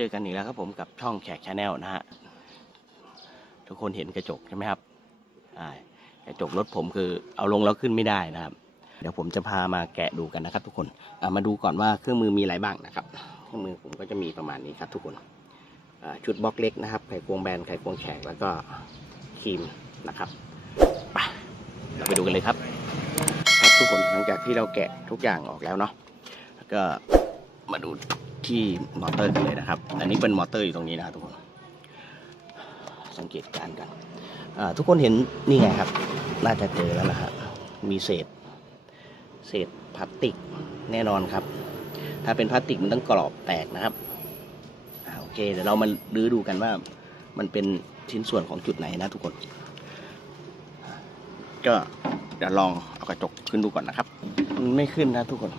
เจอกันอีกแล้วครับผมกับช่องแขกชาแนลนะฮะ ทุกคนเห็นกระจกใช่ไหมครับอ่ากระจกรถผมคือเอาลงแล้วขึ้นไม่ได้นะครับ เดี๋ยวผมจะพามาแกะดูกันนะครับ ทุกคนามาดูก่อนว่าเครื่องมือมีอะไรบ้างนะครับ เครื่องมือผมก็จะมีประมาณนี้ครับ ทุกคนชุดบล็อกเล็กนะครับ ไขควงแบน ไขควงแขก แล้วก็ครีมนะครับไปเราไปดูกันเลยครับ ครับทุกคนหลังจากที่เราแกะทุกอย่างออกแล้วเนาะแล้วก็มาดู ที่มอเตอร์กันเลยนะครับ อันนี้เป็นมอเตอร์อยู่ตรงนี้นะครับทุกคน สังเกตการณ์กัน ทุกคนเห็นนี่ไงครับ น่าจะเจอแล้วนะฮะมีเศษ เศษพลาสติกแน่นอนครับ ถ้าเป็นพลาสติกมันต้องกรอบแตกนะครับอโอเค เดี๋ยวเรามาลื้อดูกันว่า มันเป็นชิ้นส่วนของจุดไหนนะทุกคน ก็เดี๋ยวลองเอากระจกขึ้นดูก่อนนะครับ มันไม่ขึ้นนะทุกคน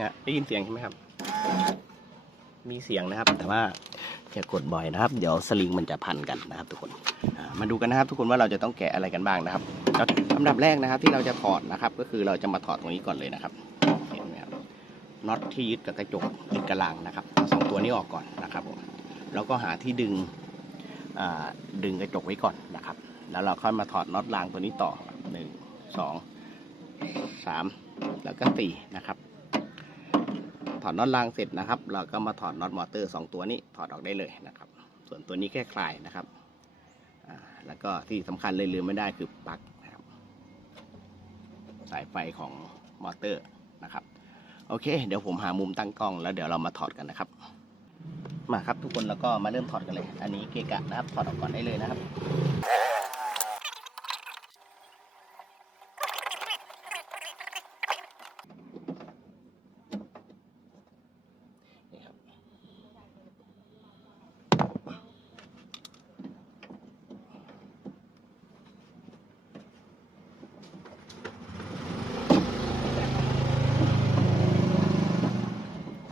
เนี่ยได้ยินเสียงใช่ไหมครับ มีเสียงนะครับ แต่ว่าอย่ากดบ่อยนะครับ เดี๋ยวสลิงมันจะพันกันนะครับ ทุกคนมาดูกันนะครับ ทุกคนว่าเราจะต้องแกะอะไรกันบ้างนะครับลำดับแรกนะครับ ที่เราจะถอดนะครับ ก็คือเราจะมาถอดตรงนี้ก่อนเลยนะครับเห็นไหมครับน็อตที่ยึดกับกระจกยึดกระลางนะครับสองตัวนี้ออกก่อนนะครับผมแล้วก็หาที่ดึงดึงกระจกไว้ก่อนนะครับ แล้วเราค่อยมาถอดน็อตรางตัวนี้ต่อหนึ่งสองสามแล้วก็สี่นะครับ ถอดน็อตรางเสร็จนะครับ เราก็มาถอดน็อตมอเตอร์สองตัวนี้ถอดออกได้เลยนะครับ ส่วนตัวนี้แค่คลายนะครับแล้วก็ที่สำคัญเลยลืมไม่ได้คือปลั๊กนะครับ สายไฟของมอเตอร์นะครับ โอเค เดี๋ยวผมหามุมตั้งกล้อง แล้วเดี๋ยวเรามาถอดกันนะครับ มาครับทุกคนแล้วก็มาเริ่มถอดกันเลย อันนี้เกะกะนะครับถอดออกก่อนได้เลยนะครับ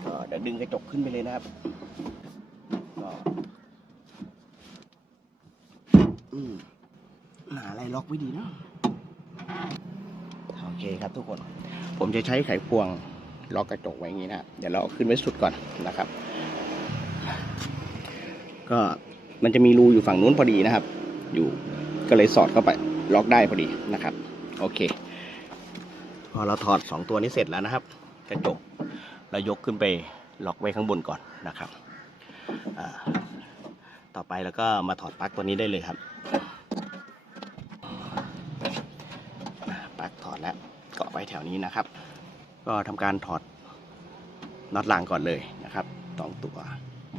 ก็เดกระจกขึ้นไปเลยนะครับก็อืมหาอะไรล็อกไว้ดีเนาะโอเคครับทุกคน ผมจะใช้ไขควงล็อกกระจกไว้อย่างนี้นะเดี๋ยวเราขึ้นไว้สุดก่อนนะครับ ก็มันจะมีรูอยู่ฝั่งนู้นพอดีนะครับ อยู่ก็เลยสอดเข้าไปล็อกได้พอดีนะครับ โอเค พอเราถอดสองตัวนี้เสร็จแล้วนะครับ กระจกเรายกขึ้นไป ล็อกไว้ข้างบนก่อนนะครับต่อไปแล้วก็มาถอดปลั๊กตัวนี้ได้เลยครับปลั๊กถอดแล้วเกาะไว้แถวนี้นะครับ ก็ทำการถอดน็อตรางก่อนเลยนะครับสองตัว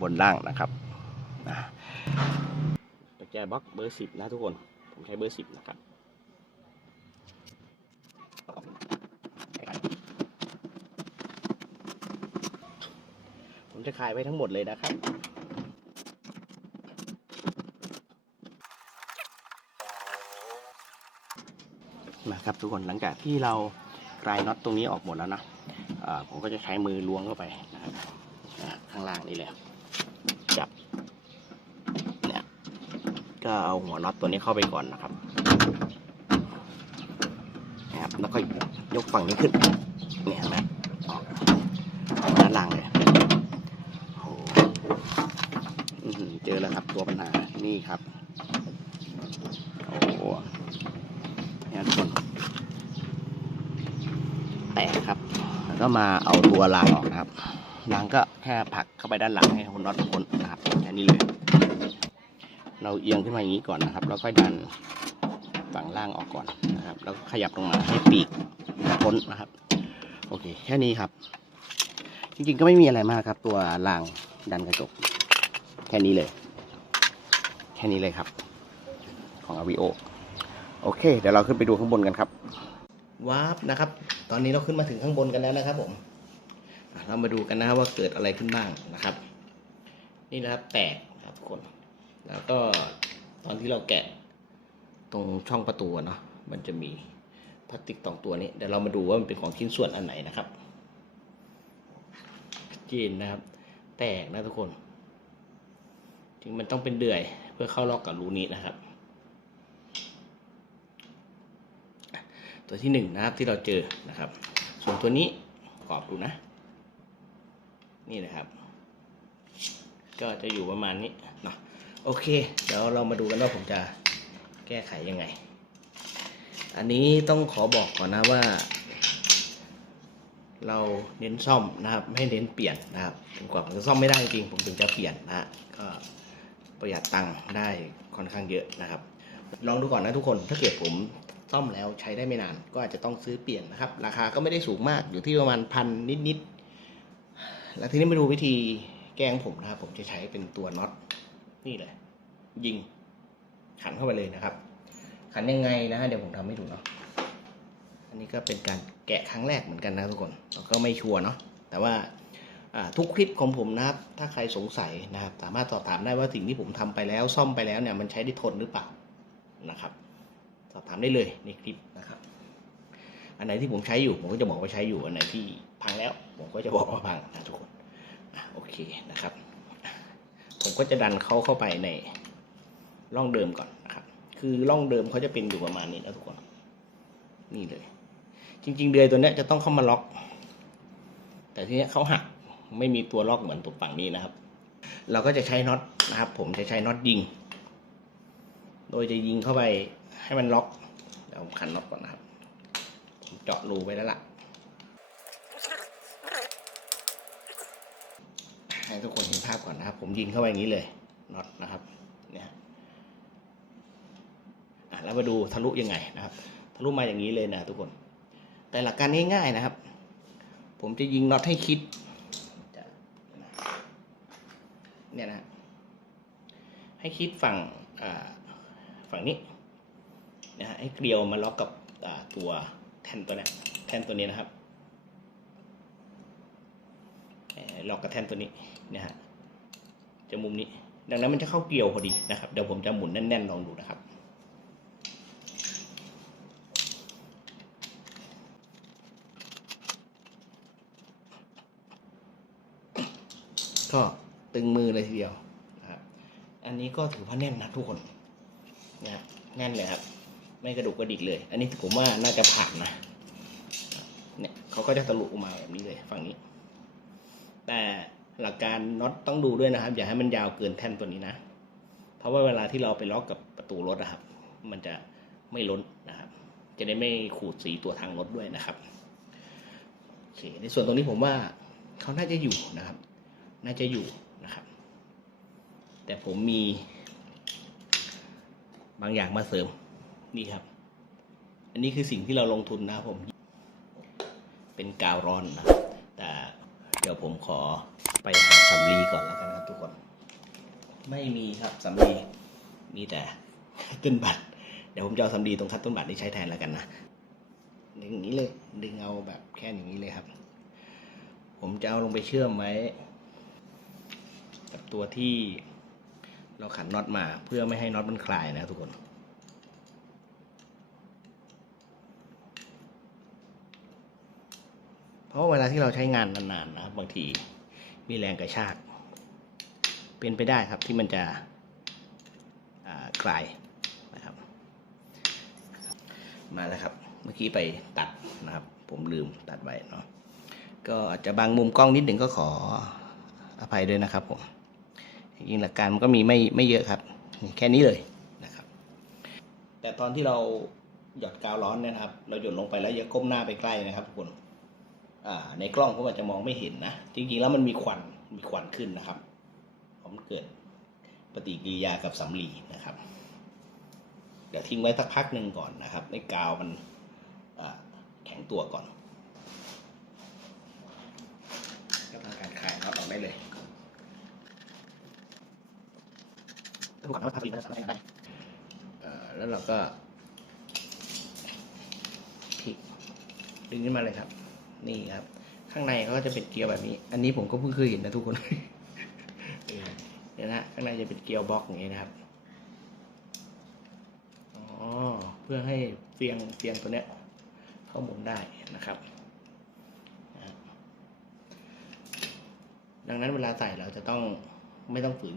บนล่างนะครับอ่าตะแกรงบล็อกเบอร์สิบนะทุกคน ผมใช้เบอร์สิบนะครับ ผมจะขายไว้ทั้งหมดเลยนะครับมาครับทุกคนหลังจากที่เราคลายน็อตตรงนี้ออกหมดแล้วนะผมก็จะใช้มือล้วงเข้าไปนะครับข้างล่างนี่เลยจับเนี่ยก็เอาหัวน็อตตัวนี้เข้าไปก่อนนะครับนะครับแล้วก็ยกฝั่งนี้ขึ้นเนี่ยเห็นไหมด้านล่างเลย โอ้โหอื้อหือเจอแล้วครับ ตัวปัญหานี่ครับโอ้โหเนี่ยทุกคนแตกครับแล้วก็มาเอาตัวรางออกนะครับรางก็แค่ผลักเข้าไปด้านหลังให้คนน็อตพ้นนะครับแค่นี้เลย เราเอียงขึ้นมาอย่างนี้ก่อนนะครับ แล้วค่อยดันฝั่งล่างออกก่อนนะครับ แล้วขยับลงมาให้ปีกพ้นนะครับ โอเค แค่นี้ครับ จริงๆก็ไม่มีอะไรมากครับ ตัวรางดันกระจกแค่นี้เลย แค่นี้เลยครับ ของ Avio โอเค เดี๋ยวเราขึ้นไปดูข้างบนกันครับวาร์ปนะครับ ตอนนี้เราขึ้นมาถึงข้างบนกันแล้วนะครับผมเรามาดูกันนะครับว่าเกิดอะไรขึ้นบ้างนะครับ นี่นะครับแตกนะครับทุกคน แล้วก็ตอนที่เราแกะตรงช่องประตูเนาะมันจะมีพลาสติกตองตัวนี้เดี๋ยวเรามาดูว่ามันเป็นของชิ้นส่วนอันไหนนะครับจีนนะครับ แตกนะทุกคน ถึงมันต้องเป็นเดือย เพื่อเข้าล็อกกับรูนี้นะครับ ตัวที่หนึ่งนะครับที่เราเจอนะครับ ส่วนตัวนี้ประกอบดูนะ นี่นะครับ ก็จะอยู่ประมาณนี้เนาะโอเค เดี๋ยวเรามาดูกันว่าผมจะแก้ไขยังไง อันนี้ต้องขอบอกก่อนนะว่า เราเน้นซ่อมนะครับไม่เน้นเปลี่ยนนะครับถึงกว่าผมจะซ่อมไม่ได้จริงผมถึงจะเปลี่ยนนะก็ ประหยัดตังค์ได้ค่อนข้างเยอะนะครับ ลองดูก่อนนะทุกคนถ้าเกิดผมซ่อมแล้วใช้ได้ไม่นาน ก็อาจจะต้องซื้อเปลี่ยนนะครับ ราคาก็ไม่ได้สูงมากอยู่ที่ประมาณพันนิดๆแล้วทีนี้มาดูวิธีแกงผมนะครับ ผมจะใช้เป็นตัวน็อตนี่เลยยิงขันเข้าไปเลยนะครับ ขันยังไงนะฮะเดี๋ยวผมทำให้ดูเนาะอันนี้ก็เป็นการแกะครั้งแรกเหมือนกันนะทุกคนเราก็ไม่ชัวร์เนาะแต่ว่า ทุกคลิปของผมนะครับ ถ้าใครสงสัยนะครับ สามารถสอบถามได้ว่าสิ่งที่ผมทำไปแล้ว ซ่อมไปแล้วเนี่ยมันใช้ได้ทนหรือเปล่านะครับ สอบถามได้เลยในคลิปนะครับ อันไหนที่ผมใช้อยู่ผมก็จะบอกว่าใช้อยู่อันไหนที่พังแล้ว ผมก็จะบอกว่าพังนะทุกคนโอเคนะครับ ผมก็จะดันเขาเข้าไปในร่องเดิมก่อนนะครับ คือร่องเดิมเขาจะเป็นอยู่ประมาณนี้นะทุกคน นี่เลย จริง ๆ เดือยตัวเนี้ยจะต้องเข้ามาล็อก แต่ทีเนี้ยเขาหัก ไม่มีตัวล็อกเหมือนตัวฝั่งนี้นะครับ เราก็จะใช้น็อตนะครับ ผมจะใช้น็อตยิง โดยจะยิงเข้าไปให้มันล็อกเดี๋ยวผมขันน็อตก่อนนะครับผมเจาะรูไว้แล้วล่ะให้ทุกคนเห็นภาพก่อนนะครับ ผมยิงเข้าไปอย่างนี้เลยน็อตนะครับเนี่ยแล้วมาดูทะลุยังไงนะครับ ทะลุมาอย่างนี้เลยนะทุกคน แต่หลักการง่ายๆนะครับ ผมจะยิงน็อตให้คิดจะเนี่ยนะ ให้คิดฝั่งฝั่งนี้นะฮะให้เกลียวมาล็อกกับตัวแท่นตัวนี้แท่นตัวนี้นะครับล็อกกับแท่นตัวนี้นะฮะจะมุมนี้ ดังนั้นมันจะเข้าเกลียวพอดีนะครับเดี๋ยวผมจะหมุนแน่นๆลองดูนะครับก็ตึงมือเลยทีเดียว อันนี้ก็ถือว่าแน่นนะทุกคนนะแน่นเลยครับ ไม่กระดุกกระดิกเลย อันนี้ผมว่าน่าจะผ่านนะ เนี่ยเขาก็จะทะลุออกมาแบบนี้เลยฝั่งนี้ แต่หลักการน็อตต้องดูด้วยนะครับ อย่าให้มันยาวเกินแท่นตัวนี้นะ เพราะว่าเวลาที่เราไปล็อกกับประตูรถนะครับ มันจะไม่ล้นนะครับ จะได้ไม่ขูดสีตัวทางรถด้วยนะครับโอเคในส่วนตรงนี้ผมว่าเขาน่าจะอยู่นะครับ น่าจะอยู่ แต่ผมมีบางอย่างมาเสริมนี่ครับ อันนี้คือสิ่งที่เราลงทุนนะผม เป็นกาวร้อนนะแต่เดี๋ยวผมขอไปหาสำลีก่อนแล้วกันครับทุกคน ไม่มีครับสำลีมีแต่ต้นบัตรเดี๋ยวผมจะเอาสำลีตรงคัดต้นบัตรนี้ใช้แทนแล้วกันนะดึงอย่างนี้เลยดึงเอาแบบแค่อย่างนี้เลยครับ ผมจะเอาลงไปเชื่อมไว้กับตัวที่ เราขันน็อตมาเพื่อไม่ให้น็อตมันคลายนะทุกคนเพราะเวลาที่เราใช้งานนานๆนะครับบางทีมีแรงกระชาก เป็นไปได้ครับที่มันจะคลายนะครับ มาแล้วครับ เมื่อกี้ไปตัดนะครับ ผมลืมตัดไว้เนาะก็อาจจะบางมุมกล้องนิดหนึ่งก็ขออภัยด้วยนะครับผม จริงหลักการมันก็มีไม่ไม่เยอะครับ แค่นี้เลยนะครับ แต่ตอนที่เราหยดกาวร้อนเนี่ยนะครับ เราหยดลงไปแล้วอย่าก้มหน้าไปใกล้นะครับทุกคนอ่าในกล้องก็อาจจะมองไม่เห็นนะจริงๆแล้วมันมีควันมีควันขึ้นนะครับผมนเกิดปฏิกิริยากับสำลีนะครับ เดี๋ยวทิ้งไว้สักพักหนึ่งก่อนนะครับในกาวมันแข็งตัวก่อนก็ทำการคลายน็อตออกได้เลยถ้า ผู้ขับรถทำดีนะทำได้เอ่อแล้วเราก็พลิกดึงขึ้นมาเลยครับ นี่ครับ ข้างในเขาก็จะเป็นเกลียวแบบนี้ อันนี้ผมก็เพิ่งเคยเห็นนะทุกคนเออเนี่ยนะข้างในจะเป็นเกลียวบล็อกอย่างนี้นะครับอ๋อเพื่อให้เฟียงเฟียงตัวเนี้ยเข้าหมุนได้นะครับดังนั้นเวลาใส่เราจะต้องไม่ต้องฝืน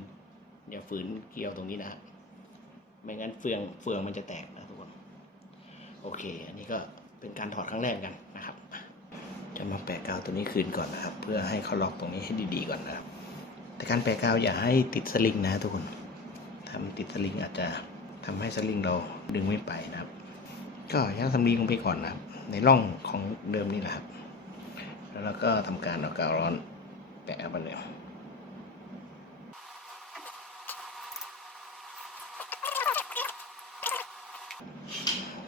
อย่าฝืนเกลียวตรงนี้นะไม่งั้นเฟืองเฟืองมันจะแตกนะทุกคน โอเค อันนี้ก็เป็นการถอดครั้งแรกกันนะครับ จะมาแปะกาวตัวนี้คืนก่อนนะครับ เพื่อให้เขาล็อกตรงนี้ให้ดีๆก่อนนะครับ แต่การแปะกาวอย่าให้ติดสลิงนะทุกคนถ้ามันติดสลิงอาจจะทำให้สลิงเราดึงไม่ไปนะครับ ก็ย่างสำลีลงไปก่อนนะครับ ในร่องของเดิมนี่แหละครับ แล้วเราก็ทำการเอากาวร้อนแปะเข้าไปเลย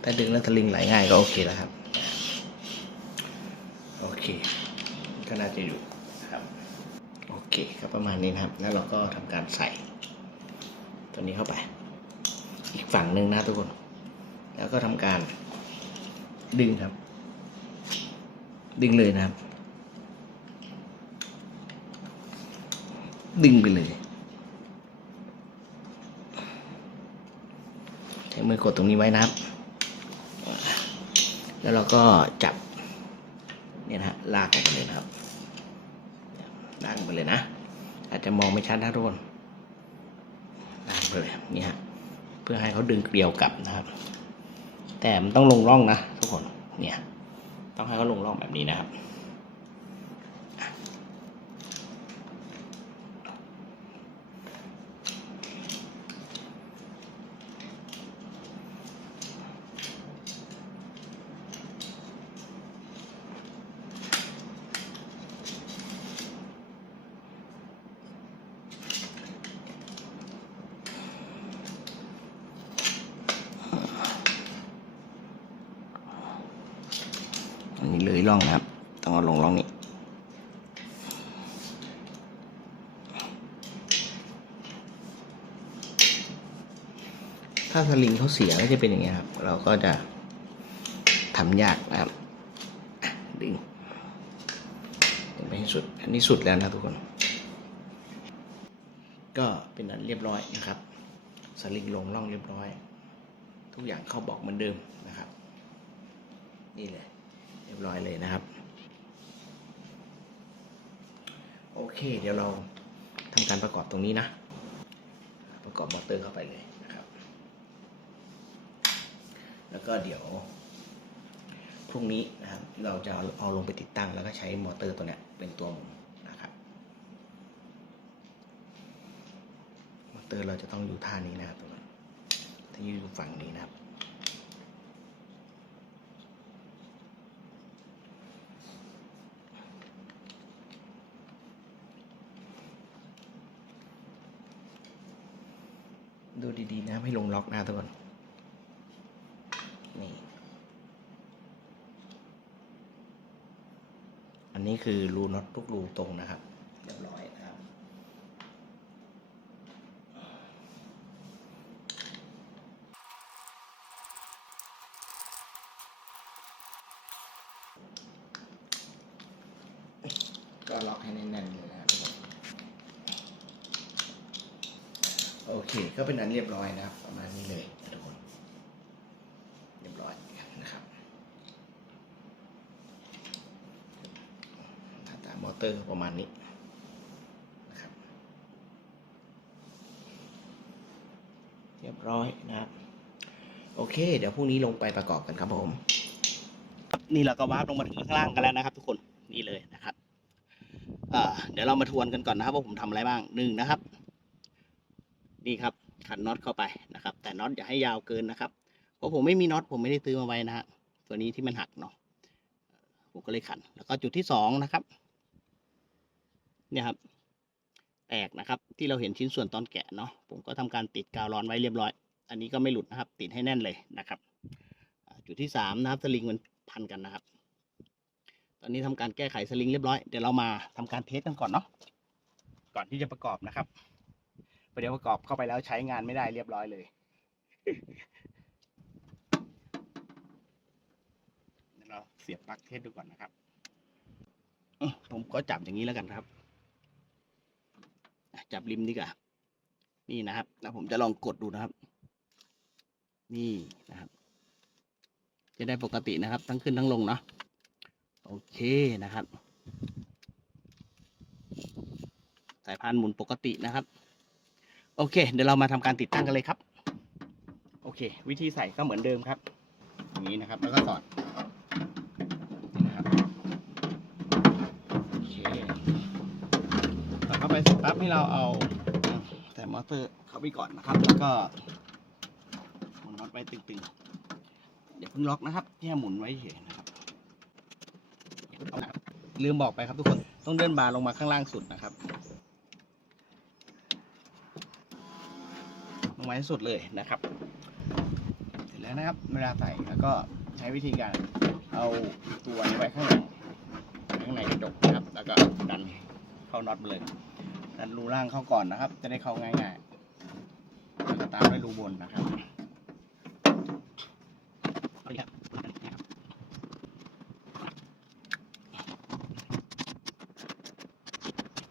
ถ้าดึงแล้วสลิงไหลง่ายก็โอเคแล้วครับ โอเค ก็น่าจะอยู่ครับ โอเคก็ประมาณนี้นะครับ แล้วเราก็ทำการใส่ ตัวนี้เข้าไป อีกฝั่งหนึ่งนะทุกคน แล้วก็ทำการ ดึงครับ ดึงเลยนะครับ ดึงไปเลยใช้มือกดตรงนี้ไว้นะครับ แล้วเราก็จับเนี่ยนะฮะลากไปเลยนะครับลากไปเลยนะ อาจจะมองไม่ชัดนะทุกคนลากไปเลยนี่ฮะเพื่อให้เขาดึงเกลียวกลับนะครับ แต่มันต้องลงร่องนะทุกคนเนี่ยต้องให้เขาลงร่องแบบนี้นะครับ ร่องนะครับ ต้องเอาลงร่องนี้ถ้าสลิงเขาเสียก็จะเป็นอย่างเงี้ยครับ เราก็จะทำยากนะครับดึงดึงไปให้สุด อันนี้สุดแล้วนะทุกคน ก็เป็นอันเรียบร้อยนะครับ สลิงลงร่องเรียบร้อย ทุกอย่างเข้าบอกเหมือนเดิมนะครับ นี่เลย รียบร้อยเลยนะครับ โอเค เดี๋ยวเราทำการประกอบตรงนี้นะ ประกอบมอเตอร์เข้าไปเลยนะครับ แล้วก็เดี๋ยวพรุ่งนี้นะครับ เราจะเอาเอาลงไปติดตั้งแล้วก็ใช้มอเตอร์ตัวเนี้ยเป็นตัวหมุนนะครับ มอเตอร์เราจะต้องอยู่ท่านี้นะครับทุกคนถ้าอยู่ฝั่งนี้นะครับ ดีๆนะไม่ลงล็อกนะทุกคนนี่อันนี้คือรูน็อตทุกรูตรงนะครับเรียบร้อยนะครับ ก็ล็อกให้แน่นๆเลยนะครับทุกคน โอเค ก็เป็นอันเรียบร้อยนะครับ ประมาณนี้เลยทุกคน เรียบร้อยนะครับถ้าตามมอเตอร์ประมาณนี้นะครับ เรียบร้อยนะครับ โอเค เดี๋ยวพรุ่งนี้ลงไปประกอบกันครับผม นี่เราก็วาร์ปลงมาถึงข้างล่างกันแล้วนะครับ ทุกคน นี่เลยนะครับเดี๋ยวเรามาทวนกันก่อนนะครับว่าผมทำอะไรบ้างหนึ่งนะครับ นี่ครับขันน็อตเข้าไปนะครับ แต่น็อตอย่าให้ยาวเกินนะครับ เพราะผมไม่มีน็อตผมไม่ได้ซื้อมาไว้นะฮะตัวนี้ที่มันหักเนาะผมก็เลยขัน แล้วก็จุดที่สองนะครับ เนี่ยครับ แตกนะครับ ที่เราเห็นชิ้นส่วนตอนแกะเนาะผมก็ทำการติดกาวร้อนไว้เรียบร้อย อันนี้ก็ไม่หลุดนะครับ ติดให้แน่นเลยนะครับ จุดที่สามนะครับสลิงมันพันกันนะครับ ตอนนี้ทำการแก้ไขสลิงเรียบร้อยเดี๋ยวเรามาทำการเทสกันก่อนเนาะก่อนที่จะประกอบนะครับ เดี๋ยวประกอบเข้าไปแล้วใช้งานไม่ได้เรียบร้อยเลยเดี๋ยวเราเสียบปลั๊กเทสดูก่อนนะครับ ผมก็จับอย่างนี้แล้วกันครับ จับริมดีกว่านี่นะครับ แล้วผมจะลองกดดูนะครับ นี่นะครับ จะได้ปกตินะครับ ทั้งขึ้นทั้งลงเนาะ โอเคนะครับ สายพานหมุนปกตินะครับ โอเค เดี๋ยวเรามาทำการติดตั้งกันเลยครับ โอเค วิธีใส่ก็เหมือนเดิมครับอย่างนี้นะครับ แล้วก็สอดนะครับโอเคแล้วก็ไปเสร็จปั๊บให้เราเอาแต่มอเตอร์เข้าไปก่อนนะครับ แล้วก็หมุนน็อตไปตึงๆ เดี๋ยวเพิ่งล็อกนะครับแค่หมุนไว้เฉยนะครับลืมบอกไปครับทุกคนต้องเดินบาร์ลงมาข้างล่างสุดนะครับ ไว้สุดเลยนะครับ เสร็จแล้วนะครับเวลาใส่แล้วก็ใช้วิธีการเอาตัวนี้ไว้ข้างหลังข้างในกระจกนะครับ แล้วก็ดันเข้าน็อตไปเลยดันรูล่างเข้าก่อนนะครับ จะได้เข้าง่ายๆแล้วก็ตามด้วยรูบนนะครับเอาอีกครับ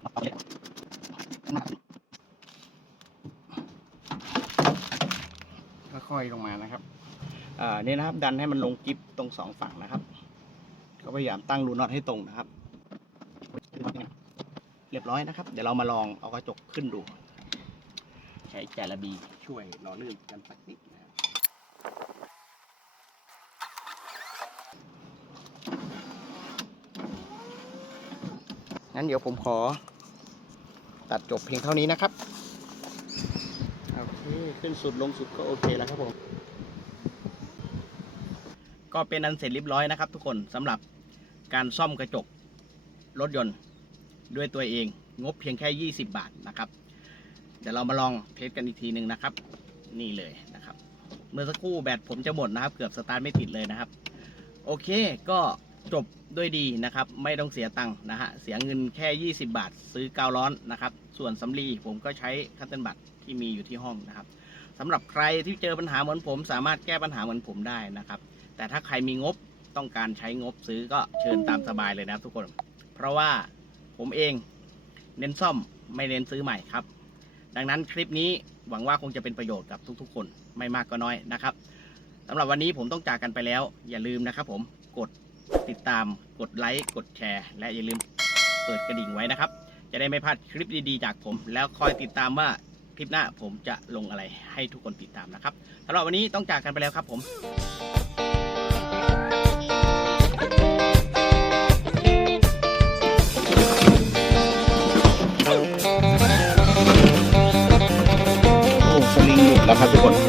เอาเลยค่อยๆลงมานะครับ อ่านี่นะครับ ดันให้มันลงกิฟตรงสองฝั่งนะครับก็พยายามตั้งรูน็อตให้ตรงนะครับ เรียบร้อยนะครับ เดี๋ยวเรามาลองเอากระจกขึ้นดู ใช้แจลาบีช่วยหล่อลื่นกันสักนิดนะครับงั้นเดี๋ยวผมขอตัดจบเพียงเท่านี้นะครับ โอเค ขึ้นสุดลงสุดก็โอเคแล้วครับผม ก็เป็นอันเสร็จเรียบร้อยนะครับ ทุกคนสำหรับการซ่อมกระจกรถยนต์ด้วยตัวเองงบเพียงแค่ 20 บาทนะครับ เดี๋ยวเรามาลองเทสกันอีกทีหนึ่งนะครับ นี่เลยนะครับ เมื่อสักครู่แบตผมจะหมดนะครับ เกือบสตาร์ทไม่ติดเลยนะครับ โอเคก็จบด้วยดีนะครับ ไม่ต้องเสียตังค์นะฮะเสียเงินแค่ 20 บาท ซื้อกาวร้อนนะครับ ส่วนสำลีผมก็ใช้คัตเติลบัตที่มีอยู่ที่ห้องนะครับสำหรับใครที่เจอปัญหาเหมือนผม สามารถแก้ปัญหาเหมือนผมได้นะครับ แต่ถ้าใครมีงบต้องการใช้งบซื้อก็เชิญตามสบายเลยนะครับทุกคน เพราะว่าผมเองเน้นซ่อมไม่เน้นซื้อใหม่ครับ ดังนั้นคลิปนี้หวังว่าคงจะเป็นประโยชน์กับทุกๆ คนไม่มากก็น้อยนะครับสำหรับวันนี้ผมต้องจากกันไปแล้ว อย่าลืมนะครับผมกดติดตามกดไลค์กดแชร์ และอย่าลืมเปิดกระดิ่งไว้นะครับ จะได้ไม่พลาดคลิปดีๆ จากผม แล้วคอยติดตามว่าคลิปหน้าผมจะลงอะไรให้ทุกคนติดตามนะครับสำหรับวันนี้ต้องจากกันไปแล้วครับผม ราคาสุ